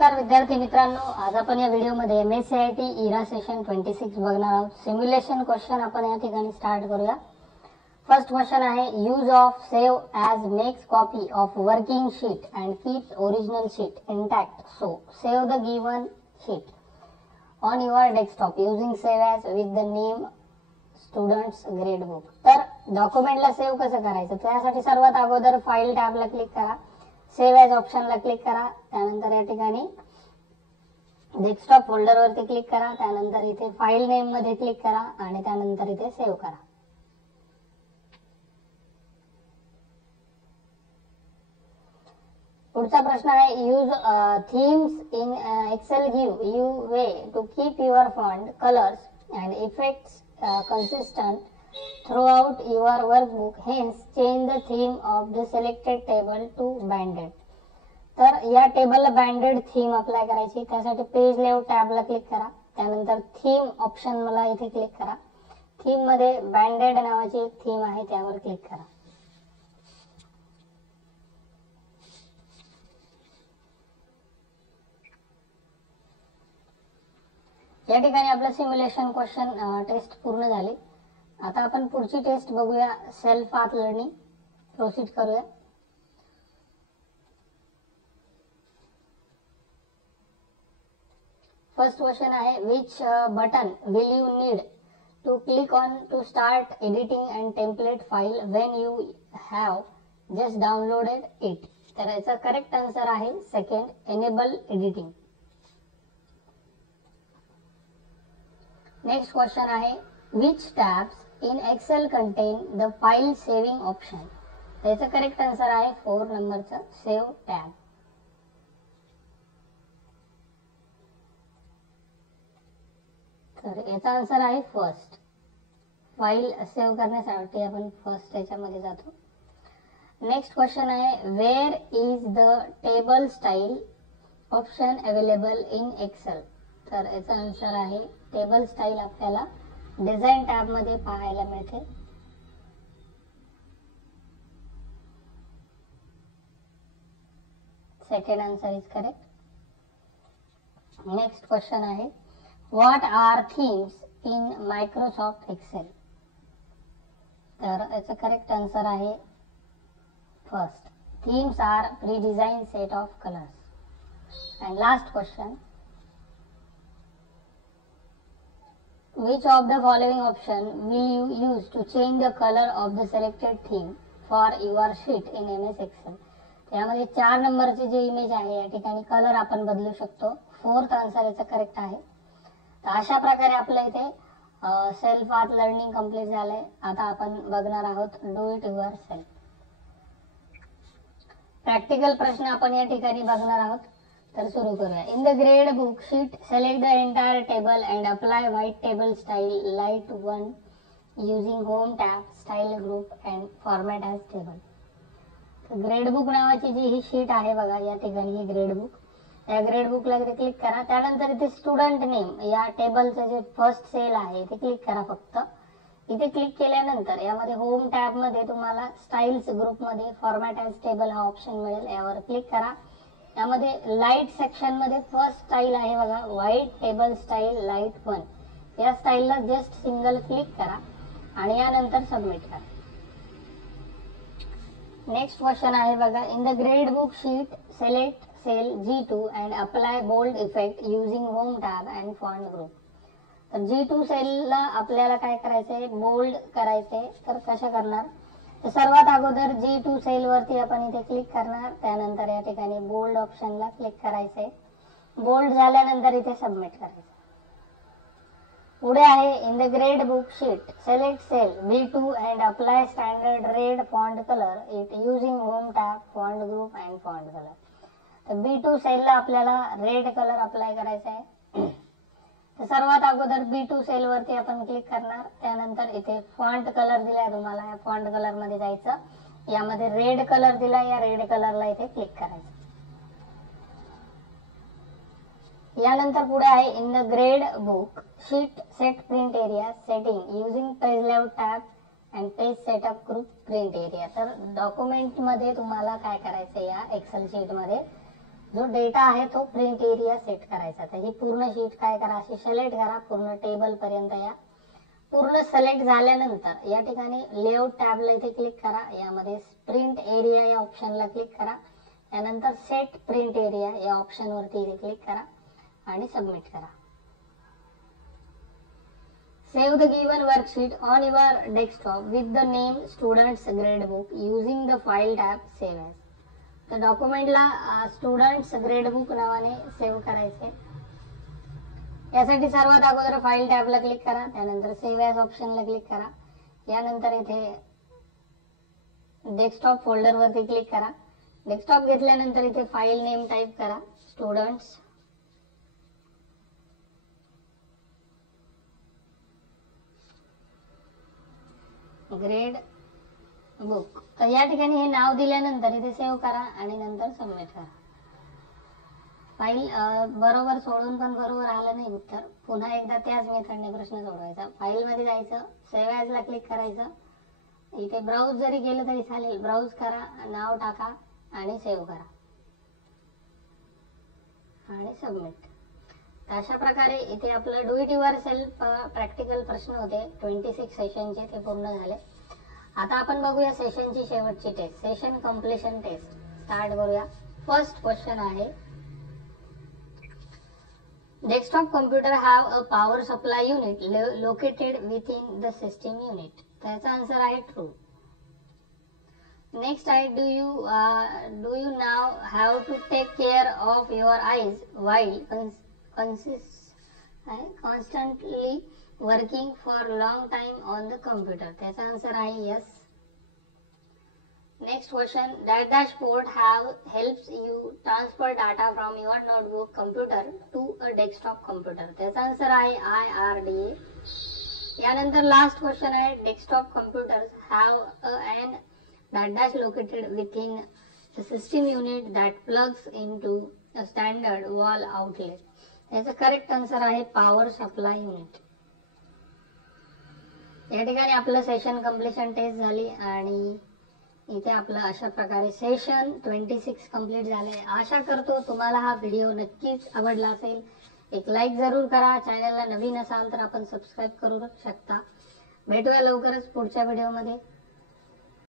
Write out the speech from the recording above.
नमस्कार विद्यार्थी मित्रांनो, आज आपण या व्हिडिओमध्ये MSCIT इरा सेशन 26 बघणार आहोत। सिम्युलेशन क्वेश्चन आपण या ठिकाणी स्टार्ट करूया। फर्स्ट क्वेश्चन आहे, use of save as makes copy of working sheet and keeps original sheet intact, so save the given sheet on your desktop using save as with the name students grade book. तर डॉक्युमेंटला save कसं करायचं, त्यासाठी सर्वात अगोदर file टॅबला click करा, save as ऑप्शनला click करा, त्यानंतर या ठिकाणी डेस्कटॉप फोल्डर वरती क्लिक करा, त्यानंतर इथे फाईल नेम मध्ये क्लिक करा आणि त्यानंतर इथे सेव्ह करा। पुढचा प्रश्न आहे, use themes in Excel give you way to keep your font colours and effects consistent throughout your workbook, hence change the theme of the selected table to banded। तर या टेबलला banded थीम अप्लाय करायची, त्यासाठी page layout टॅबला click करा, त्यानंतर theme option मला इथे click करा, थीम मध्ये banded नावाची एक थीम आहे त्यावर क्लिक करा। या ठिकाणी आपलं सिम्युलेशन क्वेश्चन टेस्ट पूर्ण झाली। आता आपण पुढची टेस्ट बघूया, सेल्फ पाथ लर्निंग। प्रोसीड करूया। फर्स्ट क्वेश्चन आहे, which button will you need to click on to start editing and template file when you have just downloaded it. तर याचा करेक्ट आन्सर आहे second, enable editing. Next question आहे, which tabs in Excel contain the file saving option। त्याचा correct answer आहे 4 नंबरचा, save tab. तर याचा answer आहे फर्स्ट, फाईल सेव्ह करण्यासाठी आपण फर्स्ट याच्यामध्ये जातो। नेक्स्ट क्वेश्चन आहे, where is the table style option available in Excel. तर याचा आन्सर आहे टेबल स्टाईल आपल्याला डिझाइन टॅब मध्ये पाहायला मिळते। Second answer is correct. Next question आहे, what are themes in Microsoft Excel. तर याचा करेक्ट आन्सर आहे first, themes are pre design set of colours. And last question, which of the following option will you use to change the color of the selected theme for your sheet in MS Excel। यामध्ये 4 नंबरची जी image आहे या ठिकाणी colour आपण बदलू शकतो। Fourth answer याचा correct आहे। तर अशा प्रकारे आपल्या इथे सेल्फ पाथ लर्निंग कंप्लीट झालंय। आता आपण बघणार आहोत do it your self. Practical प्रश्न आपण या ठिकाणी बघणार आहोत। तर सुरू करूया। In the grade book sheet select the entire table and apply white table style light 1 using home tab style group and format as table. Grade book नावाची जी ही शीट आहे बघा, या ठिकाणी ही ग्रेड बुक, या ग्रेड बुकला क्लिक करा, त्यानंतर इथे student name या टेबलचं जे फर्स्ट सेल आहे ते क्लिक करा फक्त। इथे क्लिक केल्यानंतर यामध्ये होम टॅब मध्ये तुम्हाला स्टाईल्स ग्रुप मध्ये फॉर्मॅट ॲज टेबल हा ऑप्शन मिळेल, यावर क्लिक करा। यामध्ये लाईट सेक्शन मध्ये फर्स्ट स्टाईल आहे बघा, व्हाईट टेबल स्टाईल लाईट 1, या स्टाईलला जस्ट सिंगल क्लिक करा आणि यानंतर सबमिट करा। नेक्स्ट क्वेश्चन आहे बघा, in the grade book sheet select cell G2 and apply bold effect using home tab and font group. तर G2 सेलला आपल्याला काय करायचंय, बोल्ड करायचंय। तर कसं करणार, तर सर्वात अगोदर G2 सेल वरती आपण इथे क्लिक करणार, त्यानंतर या ठिकाणी बोल्ड ऑप्शनला क्लिक करायचंय। बोल्ड झाल्यानंतर इथे सबमिट करायचं। पुढे आहे, in the grade book sheet select cell B2 and apply standard red font colour it using home tab font group and font colour. तर B2 सेलला आपल्याला रेड कलर अप्लाय करायचा आहे। तर सर्वात अगोदर B2 सेल वरती आपण क्लिक करणार, त्यानंतर इथे फॉन्ट कलर दिलाय तुम्हाला, या फॉन्ट कलर मध्ये जायचं, यामध्ये रेड कलर दिला, या रेड कलरला इथे क्लिक करायचं। यानंतर पुढे आहे, in the grade book sheet set print area setting using page layout tab and page setup group print area. तर डॉक्युमेंट मध्ये तुम्हाला काय करायचं, या एक्सेल शीट मध्ये जो डेटा आहे तो प्रिंट एरिया सेट करायचा. तर ही पूर्ण शीट काय करा, अशी सिलेक्ट करा पूर्ण टेबल पर्यंत. या पूर्ण सिलेक्ट झाल्यानंतर या ठिकाणी लेआउट टॅबला इथे क्लिक करा. यामध्ये प्रिंट एरिया या ऑप्शनला क्लिक करा. त्यानंतर सेट प्रिंट एरिया या ऑप्शन वरती इथे क्लिक करा आणि सबमिट करा. Save the given worksheet on your desktop with the name Students Gradebook using the File tab Save As. तर डॉक्युमेंटला स्टुडंट्स ग्रेडबुक नावाने सेव्ह करायचे. यासाठी सर्वात अगोदर फाईल टॅबला क्लिक करा. त्यानंतर सेव्ह ॲज ऑप्शनला क्लिक करा. यानंतर इथे डेस्कटॉप फोल्डर वरती क्लिक करा. डेस्कटॉप घेतल्यानंतर इथे फाईल नेम टाईप करा, स्टुडंट्स ग्रेड बुक. तर या ठिकाणी हे नाव दिल्यानंतर इथे सेव्ह करा आणि नंतर सबमिट करा. फाईल बरोबर सोडून पण बरोबर आलं नाही उत्तर. पुन्हा एकदा त्याच मेथडने प्रश्न सोडवायचा. फाईल मध्ये जायचं, सेव्ह ॲज ला क्लिक करायचं. इथे ब्राउज जरी केलं तरी चालेल, ब्राउज करा, नाव टाका आणि सेव्ह करा आणि सबमिट. अशा प्रकारे इथे आपलं do it your self practical प्रश्न होते 26 सेशनचे, ते पूर्ण झाले. आता आपण बघूया सेशनची शेवटची test, session completion test. Start करूया. फर्स्ट क्वेश्चन आहे, desktop computer have a power supply unit located within the system unit. त्याचा आन्सर आहे ट्रू. नेक्स्ट आहे, do you now have to take care of your eyes while constantly working for long time on the computer. त्याचा आन्सर आहे yes. Next question, that dashboard helps you transfer data from your notebook computer to a desktop computer. त्याचा आन्सर आहे IRDA. यानंतर last question आहे, desktop computers have an dash located within the system unit that plugs into a standard wall outlet. याचं correct answer आहे power supply unit. या ठिकाणी आपलं सेशन कंप्लीशन टेस्ट झाली आणि इथे आपलं अशा प्रकारे सेशन 26 कंप्लीट झाले. आशा करतो तुम्हाला हा व्हिडिओ नक्कीच आवडला असेल. एक लाईक जरूर करा. चॅनलला नवीन असाल तर आपण सबस्क्राईब करू शकता. भेटूया लवकरच पुढच्या व्हिडिओमध्ये.